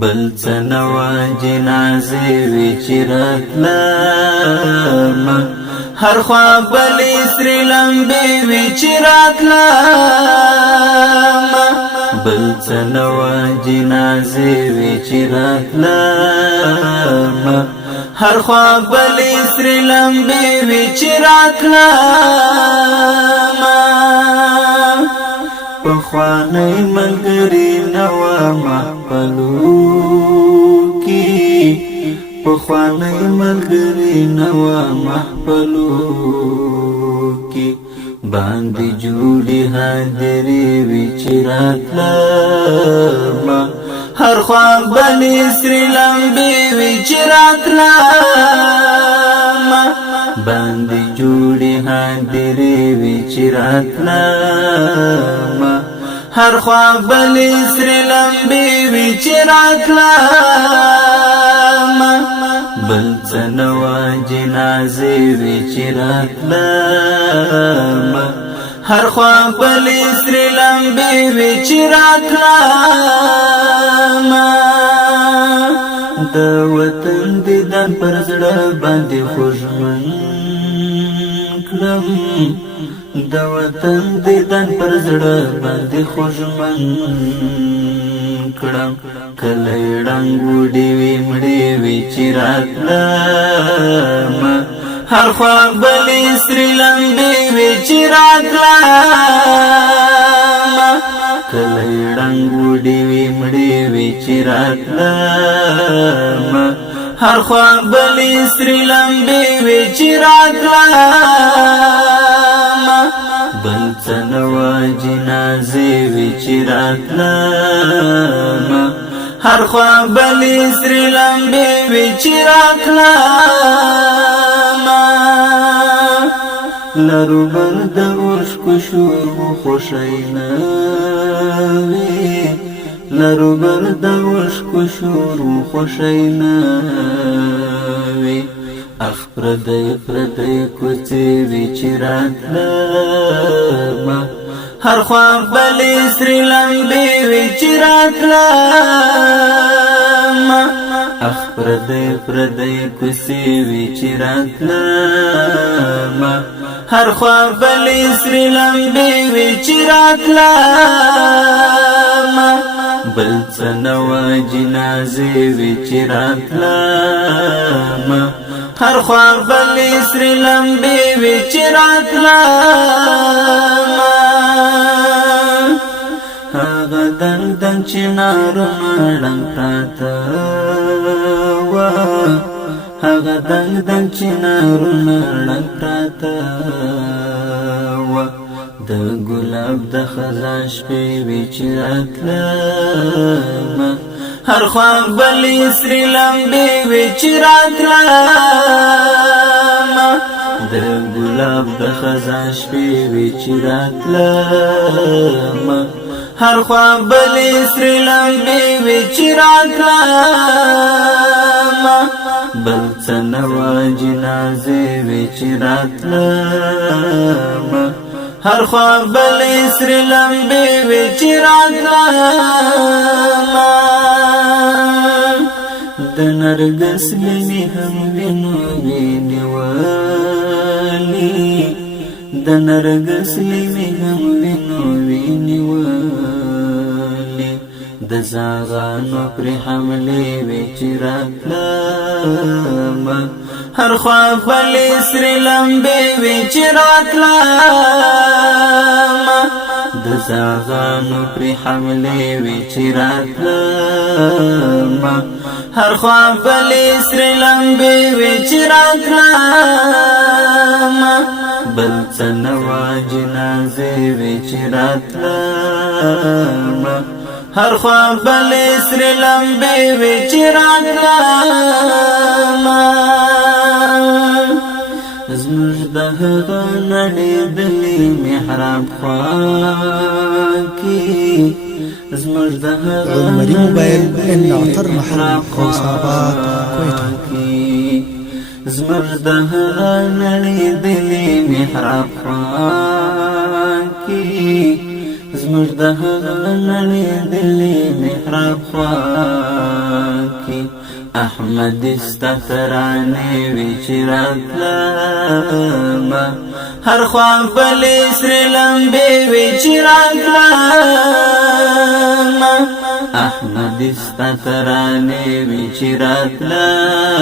بل څه نوا جنازې وي چې راتلمه هر خوا بلې سرې لمبې وي چې راتلمه بل څه نوا جنازې وي چې راتلمه هر خوا بلې سرې لمبې وي چې راتلمه پخوانی ملګری نوا محفلو کی پخوانی ملګری نوا محفلو کی باندې جوړی حاضرې وی چې راتلمه هر خوا بلې سرې لمبې وی چې راتلمه باندې جوړی حاضرې وی چې راتلمه هر خوا بلې سرې لمبې وی چې راتلمه بل څه نوا جنازې وی چې راتلمه هر خوا بلې سرې لمبې وی چې راتلمه د وطن دیدن پر زړه باندې خوږمن کړم د وطن دیدن پر زړه باندې خوږمن کړم کله ړنګ وډې وي مړې وي چې راتلمه هر خوا بلې سرې لمبې وي چې راتلمه کله ړنګ وډې وي مړې وي چې راتلمه هر خوا بلې سرې لمبې وي چې راتلمه بل څه نوا جنازې وي چې راتلمه هر خوا بلې سرې لمبې وي چې راتلمه لرو بر د اوښکو شور مو خوښی نه وي لرو بر د اوښکو شور مو خوښی نه وي اخ پردی پردی کوڅې وي چې راتلمه هر خوا بلې سرې لمبې وي چې راتلمه اخ پردی پردی کوڅې وي چې راتلمه هر خوا بلې سرې لمبې وي چې راتلمه بل څه نوا جنازې وي چې راتلمه هر خوا بلې سرې لمبې وي چې راتلمه هغه دنګ دنګ چنارونه ړنګ پراته وه هغه دنګ دنګ چنارونه ړنګ پراته وه د ګلاب د خزان شپې وي چې راتلمه هر خوا بلې سرې لمبې وي چې راتلمه د ګلاب د خزان شپې وي چې راتلمه هر خوا بلې سرې لمبې وي چې راتلمه بل څه نوا جنازې وي چې راتلمه هر خوا بلې سرې لمبې وي چې راتلمه د نرګس مینې هم وینو وینېولې د نرګس مینې هم وینو وینېولې د زاغانو پرې حملې وي چې راتلمه هر خوا بلې سرې لمبې وي چې راتلمه د زاغانو پرې حملې وي چې راتلمه هر خوا بلې سرې لمبې وي چې راتلمه بل څه نوا جنازې وي چې راتلمه هر خوا بلې سرې لمبې وي چې راتلمه زموږ د هغه نړېدلې محراب خوا کې زموږ د هغه عمري موبایل ان عطر محراب خوصابات کویټه زموږ د هغه نړېدلې محراب خوا کې زموږ د هغه نړېدلې محراب خوا احمد استترانی وی چراتلم هر خواب بلی سر لمبی وی چراتلم احمد استترانی وی چراتلم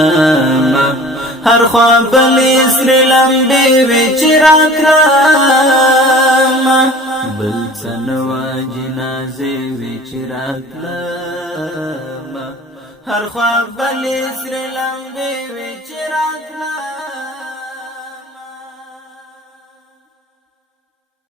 هر خواب بلی سر لمبی وی چراتلم بل سنوا جنازی وی چراتلم هر خواب بلی سر لمبی وی چراتلم